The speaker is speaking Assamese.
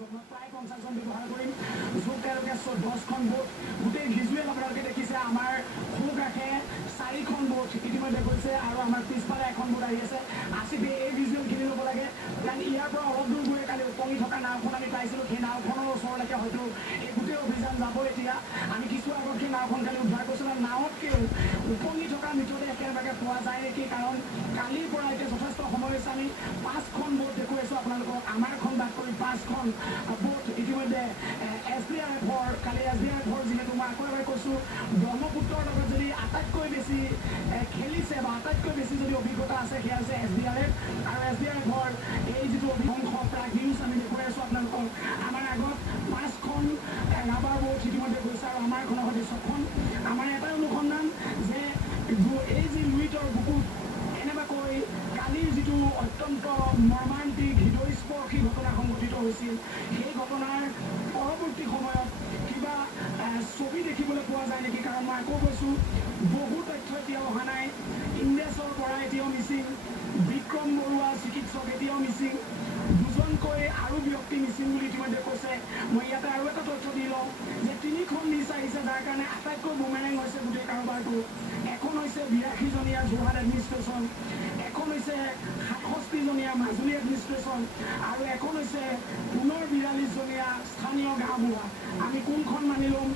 প্ৰায় 50 জন ব্যৱহাৰ কৰিম য'ত তেওঁলোকে 10খন বোট গোটেই ভিজুৱেল আপোনালোকে দেখিছে আমাৰ সোঁ কাষে 4খন বোট ইতিমধ্যে গৈছে আৰু আমাৰ পিছফালে এখন বোট আহি আছে আছিফে এই ভিজুৱেলখিনি ল'ব লাগে কাৰণ ইয়াৰ পৰা অলপ দূৰ গৈ কালি উপঙি থকা নাওখন আমি পাইছিলোঁ সেই নাওখনৰ ওচৰলৈকে হয়তো এই গোটেই অভিযান যাব এতিয়া আমি কিছু আগত সেই নাওখন কালি উদ্ধাৰ কৰিছিলোঁ নাৱতকৈও উপঙি থকা মৃতদেহ একেবাৰে পোৱা যায় নেকি কাৰণ কালিৰ পৰা এতিয়া যথেষ্ট সময় হৈছে আমি 5খন বোট দেখুৱাইছোঁ আপোনালোকক আমাৰখন বাদ কৰি 5খন বোট ইতিমধ্যে SDRFৰ কালি SDRFৰ যিহেতু মই আকৌ এবাৰ কৈছোঁ ব্ৰহ্মপুত্ৰৰ লগত যদি আটাইতকৈ বেছি খেলিছে বা আটাইতকৈ বেছি যদি অভিজ্ঞতা আছে সেয়া হৈছে SDRF আৰু SDRFৰ এই যিটো অভিবংশ প্ৰায় নিউজ আমি দেখুৱাই আছোঁ আপোনালোকক আমাৰ আগত 5খন ৰাবাৰ বোট ইতিমধ্যে গৈছে আৰু আমাৰখনৰ সৈতে 6খন আমাৰ এটাই অনুসন্ধান যে এই যি লুইতৰ বুকুত এনেবাকৈ কালিৰ যিটো অত্যন্ত মৰ্মান্তিক হৃদয়স্পৰ্শী ঘটনা সংঘটিত হৈছিল সেই ঘটনাৰ পৰৱৰ্তী সময়ত কিবা ছবি দেখিবলৈ পোৱা যায় নেকি কাৰণ মই আকৌ কৈছোঁ বহু তথ্য এতিয়াও অহা নাই ইন্দেশৰ পৰা এতিয়াও মিচিং বিক্ৰম বৰুৱা চিকিৎসক এতিয়াও মিচিং দুজনকৈ আৰু ব্যক্তি মিচিং বুলি ইতিমধ্যে কৈছে মই ইয়াতে আৰু এটা তথ্য দি লওঁ যে 3খন লিষ্ট আহিছে যাৰ কাৰণে আটাইতকৈ বুমেৰেং হৈছে গোটেই কাৰোবাৰটো এখন হৈছে 82জনীয়া যোৰহাট এডমিনিষ্ট্ৰেশ্যন এখন হৈছে 67জনীয়া মাজুলী এডমিনিষ্ট্ৰেশ্যন আৰু এখন হৈছে পুনৰ 42জনীয়া স্থানীয় গাঁওবুঢ়া আমি কোনখন মানি ল'ম